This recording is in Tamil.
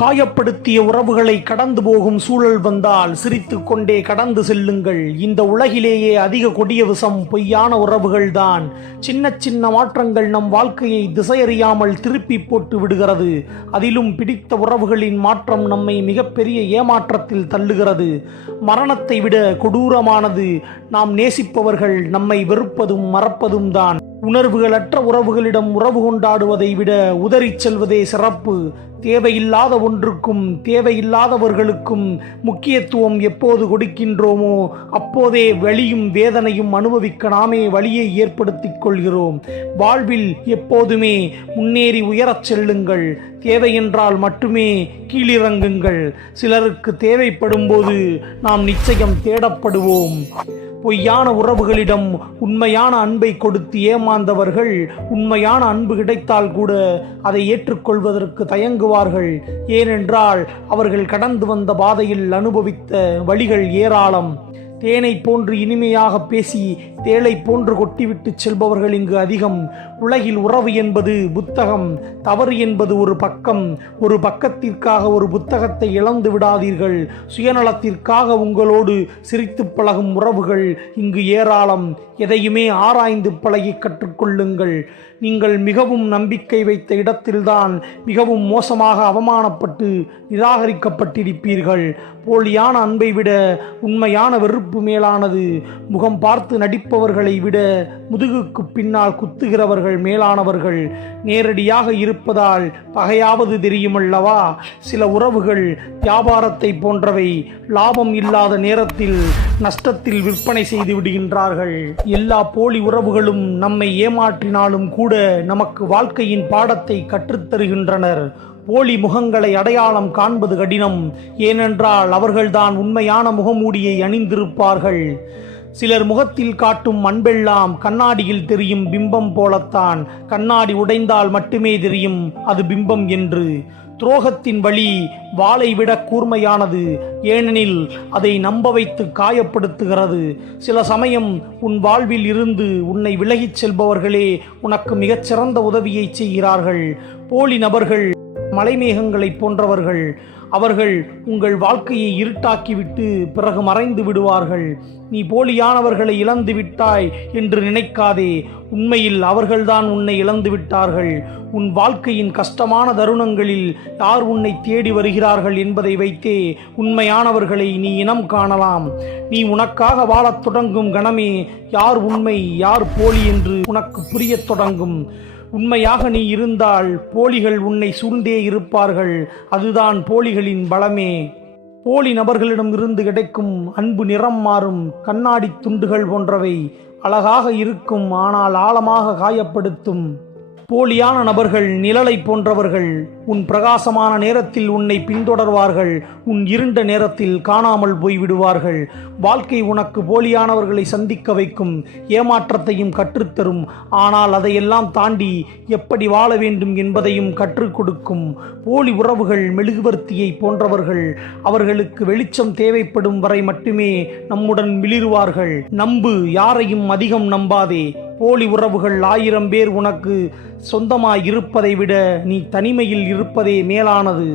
காயப்படுத்திய உறவுகளை கடந்து போகும் சூழல் வந்தால் சிரித்து கொண்டே கடந்து செல்லுங்கள். இந்த உலகிலேயே அதிக கொடிய விஷம் பொய்யான உறவுகள்தான் சின்ன சின்ன மாற்றங்கள் நம் வாழ்க்கையை திசையறியாமல் திருப்பி போட்டு விடுகிறது. அதிலும் பிடித்த உறவுகளின் மாற்றம் நம்மை மிகப்பெரிய ஏமாற்றத்தில் தள்ளுகிறது. மரணத்தை விட கொடூரமானது. நாம் நேசிப்பவர்கள் நம்மை வெறுப்பதும் மறப்பதும் தான். உணர்வுகளற்ற உறவுகளிடம் உறவு கொண்டாடுவதை விட உதறிச் செல்வதே சிறப்பு. தேவையில்லாத ஒன்றுக்கும் தேவையில்லாதவர்களுக்கும் முக்கியத்துவம் எப்போது கொடுக்கின்றோமோ அப்போதே வலியும் வேதனையும் அனுபவிக்க நாமே வழியை ஏற்படுத்திக் கொள்கிறோம். வாழ்வில் எப்போதுமே முன்னேறி உயரச் செல்லுங்கள். தேவையென்றால் மட்டுமே கீழிறங்குங்கள். சிலருக்கு தேவைப்படும் போது நாம் நிச்சயம் தேடப்படுவோம். பொய்யான உறவுகளிடம் உண்மையான அன்பை கொடுத்து ஏமாந்தவர்கள் உண்மையான அன்பு கிடைத்தால் கூட அதை ஏற்றுக்கொள்வதற்கு தயங்குவார் தயங்குவார்கள் ஏனென்றால் அவர்கள் கடந்து வந்த பாதையில் அனுபவித்த வழிகள் ஏராளம். தேனை போன்று இனிமையாக பேசி தேளை போன்று கொட்டிவிட்டு செல்பவர்கள் இங்கு அதிகம். உலகில் உறவு என்பது புத்தகம் தவறு என்பது ஒரு பக்கம். ஒரு பக்கத்திற்காக ஒரு புத்தகத்தை இழந்து விடாதீர்கள். சுயநலத்திற்காக உங்களோடு சிரித்து பழகும் உறவுகள் இங்கு ஏராளம். எதையுமே ஆராய்ந்து பழகி கற்றுக்கொள்ளுங்கள் நீங்கள் மிகவும் நம்பிக்கை வைத்த இடத்தில்தான் மிகவும் மோசமாக அவமானப்பட்டு நிராகரிக்கப்பட்டிருப்பீர்கள். போலியான அன்பை விட உண்மையான வெறுப்பு மேலானது முகம் பார்த்து நடிப்பவர்களை விட முதுகுக்கு பின்னால் குத்துகிறவர்கள் மேலானவர்கள் நேரடியாக இருப்பதால் பகையாவது தெரியுமல்லவா? சில உறவுகள் வியாபாரத்தை போன்றவை லாபம் இல்லாத நேரத்தில் நஷ்டத்தில் விற்பனை செய்து விடுகின்றார்கள். எல்லா போலி உறவுகளும் நம்மை ஏமாற்றினாலும் கூட நமக்கு வாழ்க்கையின் பாடத்தை கற்றுத்தருகின்றனர் போலி முகங்களை அடையாளம் காண்பது கடினம். ஏனென்றால் அவர்கள்தான் உண்மையான முகமூடியை அணிந்திருப்பார்கள். சிலர் முகத்தில் காட்டும் அன்பெல்லாம் கண்ணாடியில் தெரியும் பிம்பம் போலத்தான். கண்ணாடி உடைந்தால் மட்டுமே தெரியும் அது பிம்பம் என்று. துரோகத்தின் வழி வாளை விட கூர்மையானது. ஏனெனில் அதை நம்ப வைத்து காயப்படுத்துகிறது. சில சமயம் உன் வாழ்வில் இருந்து உன்னை விலகிச் செல்பவர்களே உனக்கு மிகச்சிறந்த உதவியை செய்கிறார்கள். போலி நபர்கள் மலைமேகங்களைப் போன்றவர்கள் அவர்கள் உங்கள் வாழ்க்கையை இருட்டாக்கிவிட்டு பிறகு மறைந்து விடுவார்கள். நீ போலியானவர்களை இழந்து விட்டாய் என்று நினைக்காதே. உண்மையில் அவர்கள்தான் உன்னை இழந்து விட்டார்கள். உன் வாழ்க்கையின் கஷ்டமான தருணங்களில் யார் உன்னை தேடி வருகிறார்கள் என்பதை வைத்தே உண்மையானவர்களை நீ இனம் காணலாம். நீ உனக்காக வாழத் தொடங்கும் கணமே யார் உண்மை யார் போலி என்று உனக்கு புரியத் தொடங்கும். உண்மையாக நீ இருந்தால் போலிகள் உன்னை சூழ்ந்தே இருப்பார்கள். அதுதான் போலிகளின் பலமே. போலி நபர்களிடம் இருந்து கிடைக்கும் அன்பு நிறம் மாறும் கண்ணாடி துண்டுகள் போன்றவை அழகாக இருக்கும் ஆனால் ஆழமாக காயப்படுத்தும். போலியான நபர்கள் நிழலை போன்றவர்கள் உன் பிரகாசமான நேரத்தில் உன்னை பின்தொடர்வார்கள் உன் இருண்ட நேரத்தில் காணாமல் போய்விடுவார்கள். வாழ்க்கை உனக்கு போலியானவர்களை சந்திக்க வைக்கும் ஏமாற்றத்தையும் கற்றுத்தரும். ஆனால் அதையெல்லாம் தாண்டி எப்படி வாழ வேண்டும் என்பதையும் கற்றுக் கொடுக்கும். போலி உறவுகள் மெழுகுவர்த்தியை போன்றவர்கள் அவர்களுக்கு வெளிச்சம் தேவைப்படும் வரை மட்டுமே நம்முடன் மிளிருவார்கள். நம்பு யாரையும் அதிகம் நம்பாதே. போலி உறவுகள் ஆயிரம் பேர் உனக்கு சொந்தமாய் இருப்பதை விட நீ தனிமையில் இருப்பதே மேலானது.